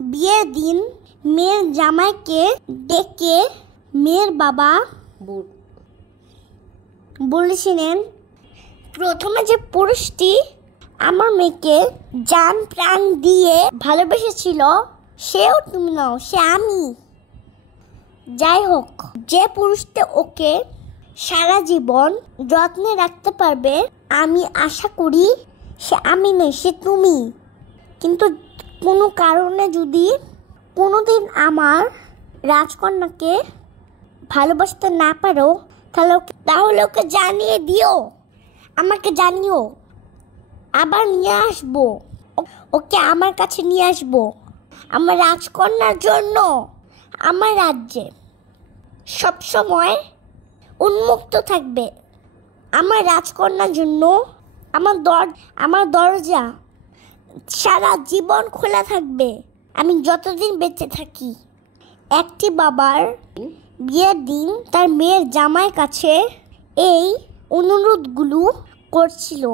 বিয়ের দিন মেয়ের জামাইকে ডেকে মেয়ের বাবা বলেছিলেন, প্রথমে যে পুরুষটি আমার মেয়েকে জান প্রাণ দিয়ে ভালোবেসেছিল সেও তুমি নও, সে আমি। যাই হোক, যে পুরুষটা ওকে সারা জীবন যত্নে রাখতে পারবে আমি আশা করি সে আমি নই, সে তুমি। কিন্তু কোনো কারণে যদি কোনোদিন আমার রাজকন্যাকে ভালোবাসতে না পারো তাহলে ওকে জানিয়ে দিও, আমাকে জানিও, আবার নিয়ে আসবো ওকে, আমার কাছে নিয়ে আসবো। আমার রাজকন্যার জন্য আমার রাজ্যে সবসময় উন্মুক্ত থাকবে। আমার রাজকন্যার জন্য আমার দরজা সারা জীবন খোলা থাকবে, আমি যতদিন বেঁচে থাকি। একটি বাবার বিয়ের দিন তার মেয়ের জামাইয়ের কাছে এই অনুরোধগুলো করছিল।